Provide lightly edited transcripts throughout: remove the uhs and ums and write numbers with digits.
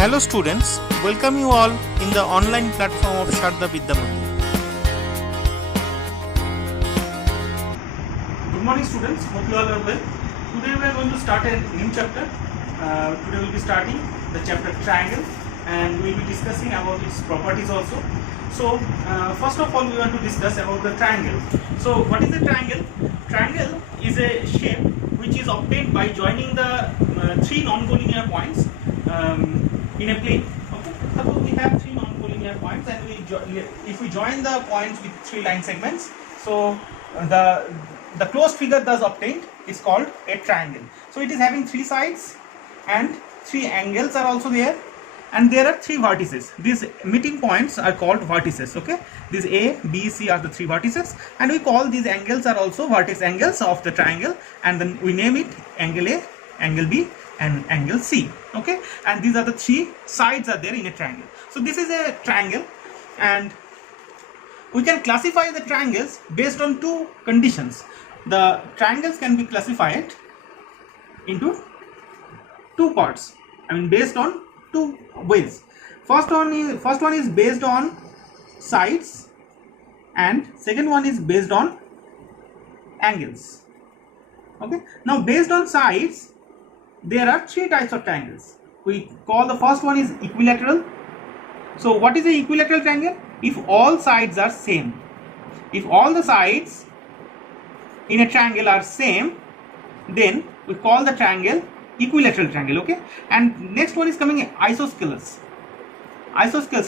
Hello students, welcome you all in the online platform of Sharda Vidya Mandir. Good morning students, hope you all are well. Today we are going to start a new chapter. Today we will be starting the chapter triangle and we will be discussing about its properties also. So first of all we want to discuss about the triangle. So what is a triangle? Triangle is a shape which is obtained by joining the three non-collinear points in a plane. Okay, suppose we have three non-collinear points and if we join the points with three line segments, so the closed figure thus obtained is called a triangle. So it is having three sides and three angles are also there, and there are three vertices. These meeting points are called vertices. Okay, these A, B, C are the three vertices, and we call these angles are also vertex angles of the triangle, and then we name it angle A, angle B and angle C. Okay, and these are the three sides are there in a triangle. So this is a triangle, and we can classify the triangles based on two conditions. The triangles can be classified into two parts, I mean based on two ways. First one is based on sides and second one is based on angles. Okay, now based on sides there are three types of triangles. We call the first one is equilateral. So what is a equilateral triangle? If all sides are same, if all the sides in a triangle are same, then we call the triangle equilateral triangle. Okay, and next one is coming isosceles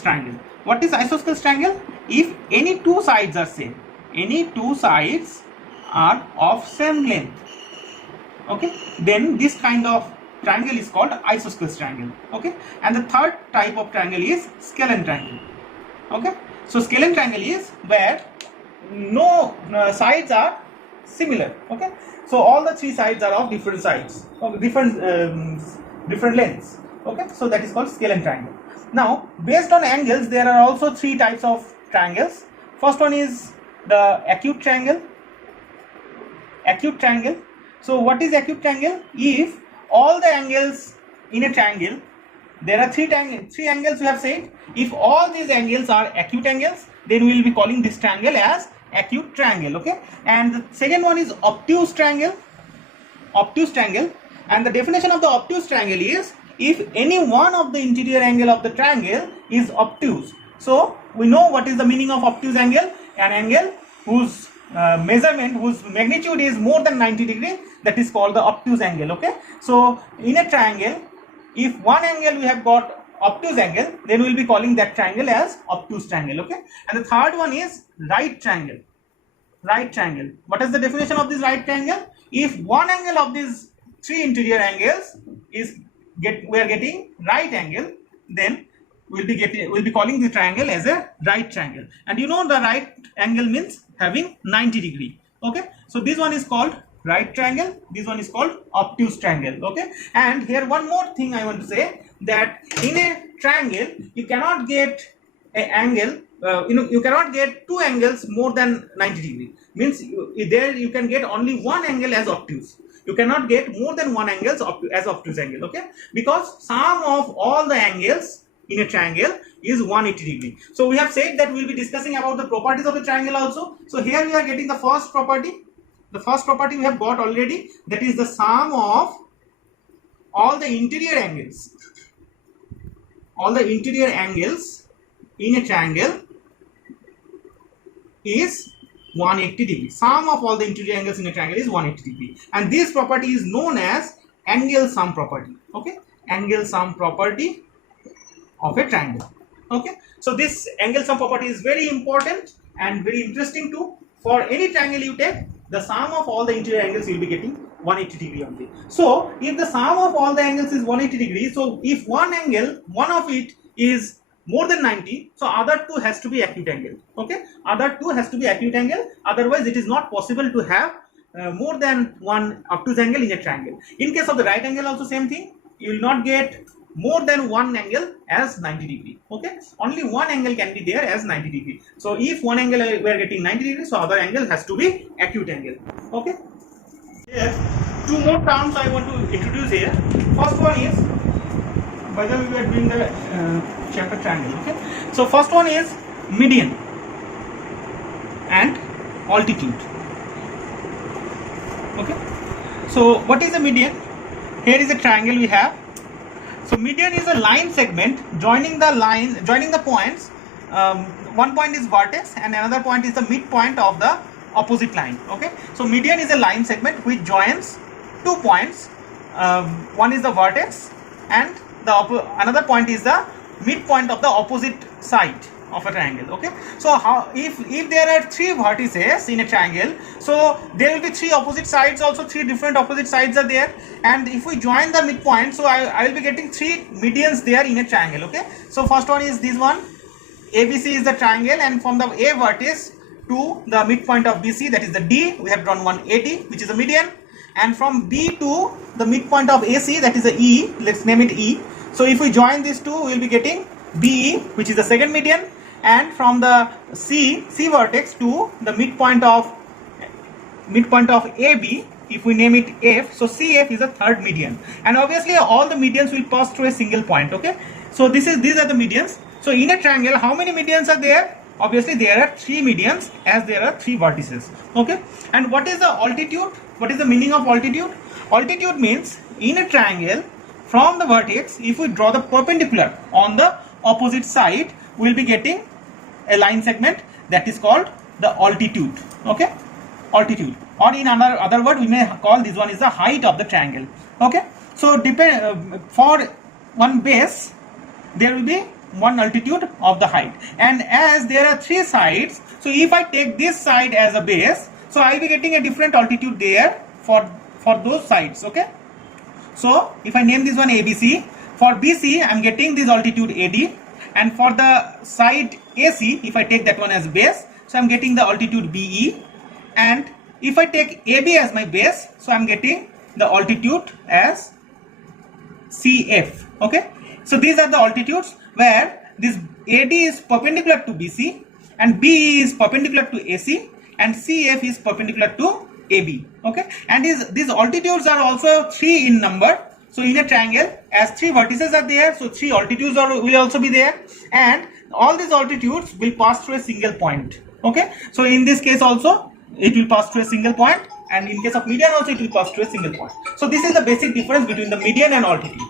triangle. What is isosceles triangle? If any two sides are same, any two sides are of same length, okay, then this kind of triangle is called isosceles triangle. Okay, and the third type of triangle is scalene triangle. Okay, so scalene triangle is where no sides are similar. Okay, so all the three sides are of different sides, of different lengths. Okay, so that is called scalene triangle. Now based on angles there are also three types of triangles. First one is the acute triangle. So what is acute triangle? If all the angles in a triangle, there are three angles we have said. If all these angles are acute angles, then we will be calling this triangle as acute triangle. Okay, and the second one is obtuse triangle. And the definition of the obtuse triangle is if any one of the interior angle of the triangle is obtuse. So we know what is the meaning of obtuse angle: an angle whose whose magnitude is more than 90 degrees, that is called the obtuse angle. Okay, so in a triangle, if one angle we have got obtuse angle, then we will be calling that triangle as obtuse triangle. Okay, and the third one is right triangle. What is the definition of this right triangle? If one angle of these three interior angles is we are getting right angle, then we'll be calling the triangle as a right triangle. And you know the right angle means having 90 degree. Okay, so this one is called right triangle, this one is called obtuse triangle. Okay, and here one more thing I want to say, that in a triangle you cannot get an angle, you cannot get two angles more than 90 degree. Means there you can get only one angle as obtuse. You cannot get more than one angle as obtuse angle. Okay, because sum of all the angles in a triangle is 180 degree. So we have said that we will be discussing about the properties of the triangle also. So here we are getting the first property. The first property we have got already, that is the sum of all the interior angles. All the interior angles in a triangle is 180 degree. Sum of all the interior angles in a triangle is 180 degree, and this property is known as angle sum property. Okay, angle sum property of a triangle. Okay, so this angle sum property is very important and very interesting too. For any triangle you take, the sum of all the interior angles you will be getting 180 degree only. So if the sum of all the angles is 180 degrees, so if one angle, one of it is more than 90, so other two has to be acute angle. Okay, other two has to be acute angle, otherwise it is not possible to have more than one obtuse angle in a triangle. In case of the right angle also same thing, you will not get more than one angle as 90 degree. Okay, only one angle can be there as 90 degree. So if one angle we are getting 90 degrees, so other angle has to be acute angle. Okay, here two more terms I want to introduce here. First one is by the way we are doing the chapter triangle. Okay, so first one is median and altitude. Okay, so what is a median? Here is a triangle we have. So median is a line segment joining the points. One point is vertex and another point is the midpoint of the opposite line. Okay, so median is a line segment which joins two points. One is the vertex and another point is the midpoint of the opposite side of a triangle. Okay, so how if there are three vertices in a triangle, so there will be three opposite sides, also three different opposite sides are there, and if we join the midpoint, so I will be getting three medians there in a triangle. Okay, so first one is this one. ABC is the triangle, and from the A vertex to the midpoint of BC, that is the D, we have drawn one AD, which is a median, and from B to the midpoint of AC, that is the E, let's name it E. So if we join these two, we will be getting BE, which is the second median, and from the C vertex to the midpoint of AB, if we name it F, so CF is the third median, and obviously all the medians will pass through a single point. Okay, so these are the medians. So in a triangle, how many medians are there? Obviously there are three medians as there are three vertices. Okay, and what is the altitude? What is the meaning of altitude? Altitude means in a triangle, from the vertex, if we draw the perpendicular on the opposite side, we will be getting a line segment that is called the altitude. Okay, altitude, or in other word we may call this one is the height of the triangle. Okay, so for one base there will be one altitude of the height, and as there are three sides, so if I take this side as a base, so I will be getting a different altitude there for those sides. Okay, so if I name this one ABC, for BC I am getting this altitude AD, and for the side AC, if I take that one as base, so I am getting the altitude BE, and if I take AB as my base, so I am getting the altitude as CF. Okay, so these are the altitudes where this AD is perpendicular to BC, and BE is perpendicular to AC, and CF is perpendicular to AB. Okay, and these altitudes are also three in number. So in a triangle, as three vertices are there, so three altitudes will also be there, and all these altitudes will pass through a single point. Okay, so in this case also it will pass through a single point, and in case of median also it will pass through a single point. So this is the basic difference between the median and altitude.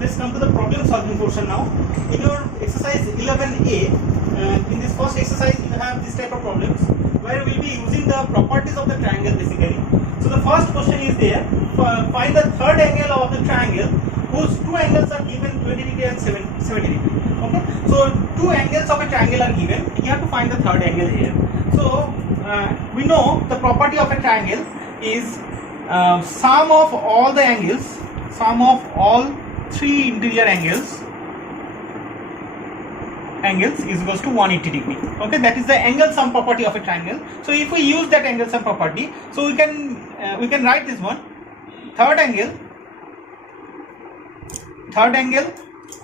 Let's come to the problem solving portion now. In your exercise 11A, in this first exercise you have this type of problems where we will be using the properties of the triangle basically. So the first question is there, find the third angle of the triangle whose two angles are given 20 degree and 70 degree. Okay, so two angles of a triangle are given, you have to find the third angle here. So we know the property of a triangle is sum of all the angles, sum of all three interior angles is equals to 180 degree. Okay, that is the angle sum property of a triangle. So if we use that angle sum property, so we can write this one, third angle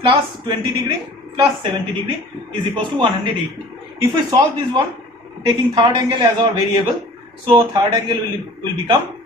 plus 20 degree plus 70 degree is equals to 180. If we solve this one, taking third angle as our variable, so third angle will become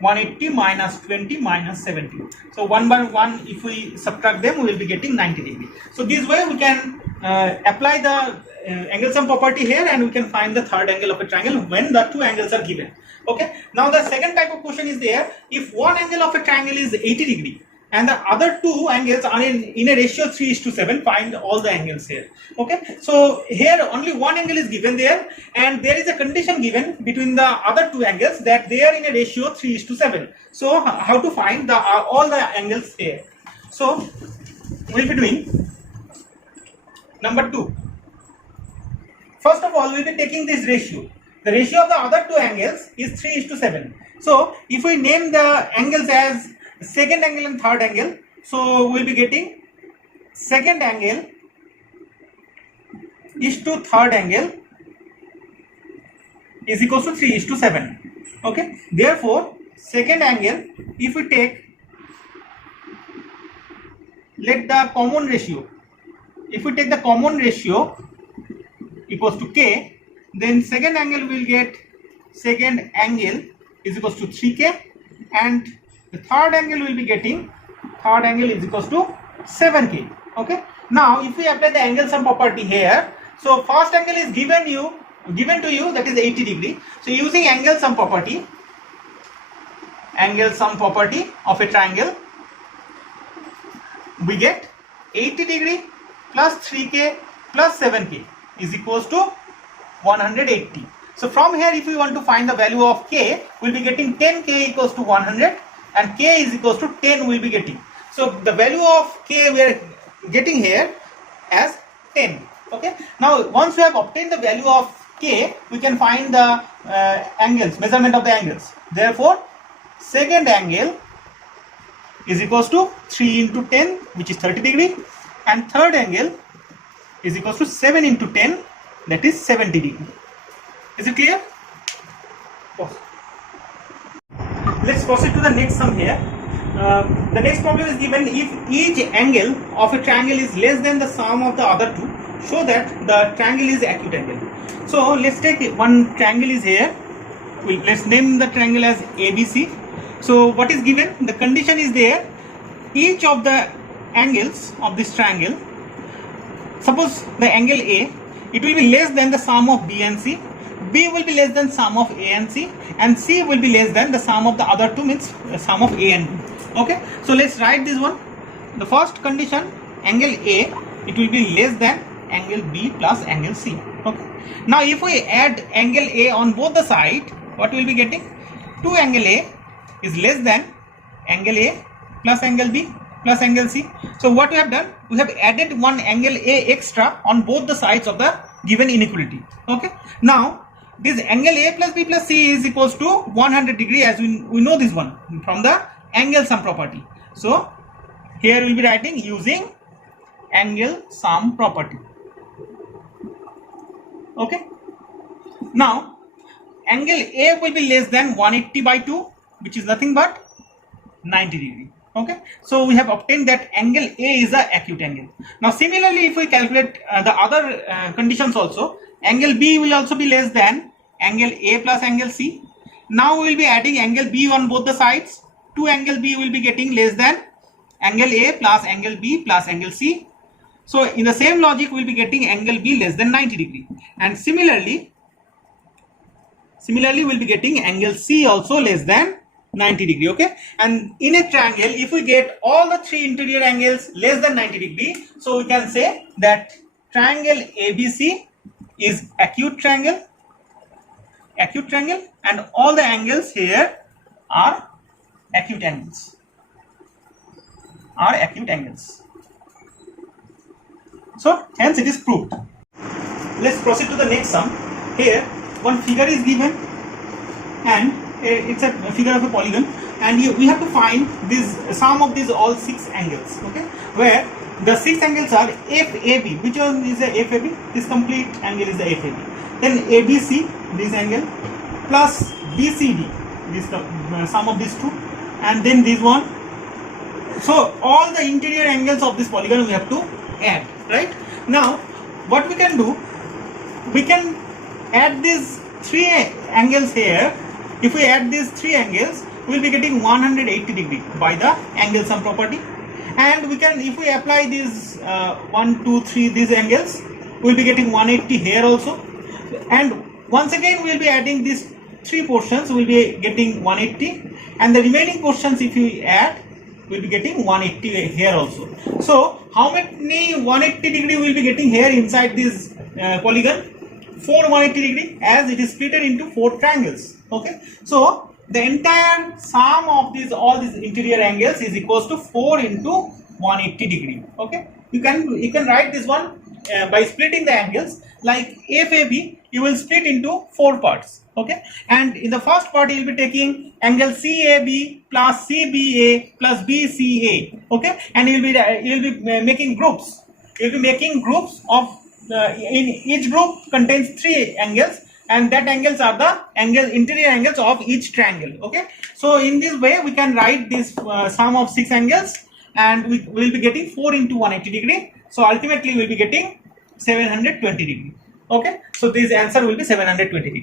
180 minus 20 minus 70. So one by one, if we subtract them, we will be getting 90 degree. So this way we can apply the angle sum property here, and we can find the third angle of a triangle when the two angles are given. Okay, now the second type of question is there, if one angle of a triangle is 80 degree and the other two angles are in a ratio 3:7, find all the angles here. Okay, so here only one angle is given there, and there is a condition given between the other two angles that they are in a ratio 3:7. So how to find all the angles here? So we'll be doing number 2. First of all, we'll be taking this ratio. The ratio of the other two angles is 3:7. So if we name the angles as second angle and third angle, so we'll be getting second angle is to third angle is equals to 3:7. Okay, therefore second angle, if we take, let the common ratio, if we take the common ratio equals to k, then second angle will get second angle is equals to 3k, and the third angle will be getting third angle is equals to 7k. Okay. Now if we apply the angle sum property here, so first angle is given to you, that is 80 degree. So using angle sum property of a triangle, we get 80 degree plus 3k plus 7k is equals to 180. So from here, if we want to find the value of k, we'll be getting 10k equals to 100 and k is equals to 10 we'll be getting. So the value of k we are getting here as 10. Okay. Now once we have obtained the value of k, we can find the measurement of the angles. Therefore, second angle is equals to 3 into 10, which is 30 degree, and third angle is equals to 7 into 10, that is 70 degree. Is it clear? Let's proceed to the next sum here. The next problem is given: if each angle of a triangle is less than the sum of the other two, show that the triangle is acute angle. So let's take one triangle is here. Let's name the triangle as ABC. So what is given? The condition is there. Each of the angles of this triangle, suppose the angle A, it will be less than the sum of B and C. B will be less than sum of A and C, and C will be less than the sum of the other two, means sum of A and B. Okay. So let's write this one. The first condition, angle A, it will be less than angle B plus angle C. Okay. Now if we add angle A on both the sides, what we will be getting? 2 angle A is less than angle A plus angle B plus angle C. So what we have done? We have added one angle A extra on both the sides of the given inequality. Okay. Now this angle A plus B plus C is equals to 100 degree, as we know this one from the angle sum property. So here we will be writing using angle sum property. Okay. Now angle A will be less than 180 by 2, which is nothing but 90 degree. Okay. So we have obtained that angle A is a acute angle. Now similarly, if we calculate the other conditions also, angle B will also be less than angle A plus angle C. Now we will be adding angle B on both the sides. 2 angle B will be getting less than angle A plus angle B plus angle C. So in the same logic, we will be getting angle B less than 90 degree. And similarly we will be getting angle C also less than 90 degree. Okay. And in a triangle, if we get all the three interior angles less than 90 degree, so we can say that triangle ABC is acute triangle, and all the angles here are acute angles. So hence it is proved. Let's proceed to the next sum. Here one figure is given, and it's a figure of a polygon, and we have to find this sum of these all 6 angles. Okay, where the 6 angles are FAB. Which one is the FAB? This complete angle is the FAB. Then ABC, this angle, plus BCD, this sum of these two, and then this one. So all the interior angles of this polygon we have to add. Right. Now what we can do, we can add these 3 angles here. If we add these 3 angles, we will be getting 180 degree by the angle sum property. And we can, if we apply these 1, 2, 3 these angles, we will be getting 180 here also. And once again we will be adding these 3 portions, we will be getting 180, and the remaining portions if you add, we will be getting 180 here also. So how many 180 degree we will be getting here inside this polygon? 4 180 degree, as it is split into 4 triangles. Okay. So the entire sum of all these interior angles is equals to 4 into 180 degree. Okay. You can write this one by splitting the angles. Like FAB, you will split into 4 parts. Okay. And in the first part, you will be taking angle CAB plus CBA plus BCA. Okay. And you will be making groups. You will be making groups of in each group contains 3 angles, and that angles are the interior angles of each triangle. Okay. So in this way we can write this sum of 6 angles, and we will be getting 4 into 180 degree. So ultimately we will be getting 720 degree. Okay. So this answer will be 720 degree.